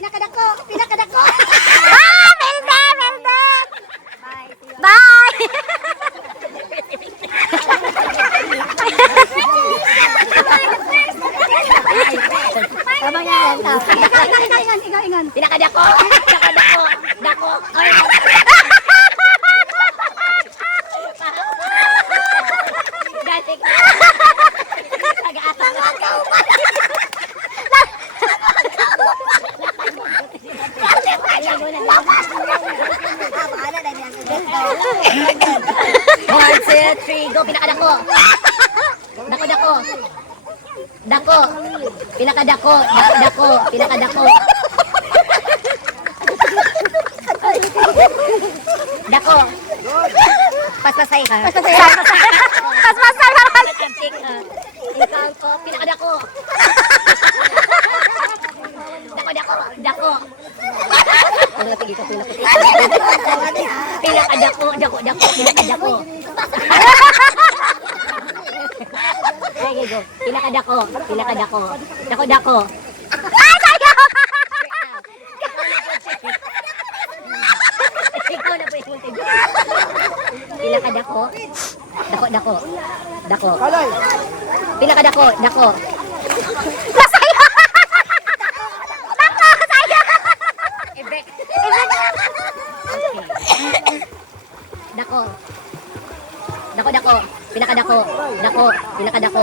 Pinakadako. Pinakadako. Melda! Melda! Bye! Tama yan. Ingan. Pinakadako! Pinakadako! Dako! Ay! Galing! Pag-aasal lang ka! One, two, three, go! Pinakadako! Dako, dako! Dako! Pinakadako! Dako, dako! Pinakadako! Dako! Paspasay ka! Paspasay! Paspasay naman! Ikaw ko! Pinakadako! Dako, dako! Dako! Pinakadako! Dako, dako! Pinakadako! Sige, go. Pinakadako. Pinakadako. Dako, dako. Ay, sayo! Ikaw na po yung multi. Pinakadako. Dako, dako. Dako. Pinakadako. Dako. Sayo! Dako, sayo! Ibek. Okay. Dako. Dako, dako. Pinakadako. Dako. Pinakadako.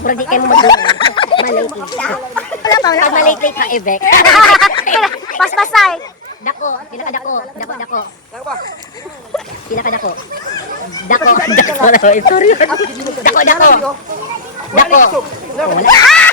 Pero di kayo mag-doon. Malate. Pag malate ka, Ibek. Paspasay. Dako. Pinakadako. Dako, dako. Pinakadako. Dako. Dako. Sorry. Dako, dako. Dako. Wala.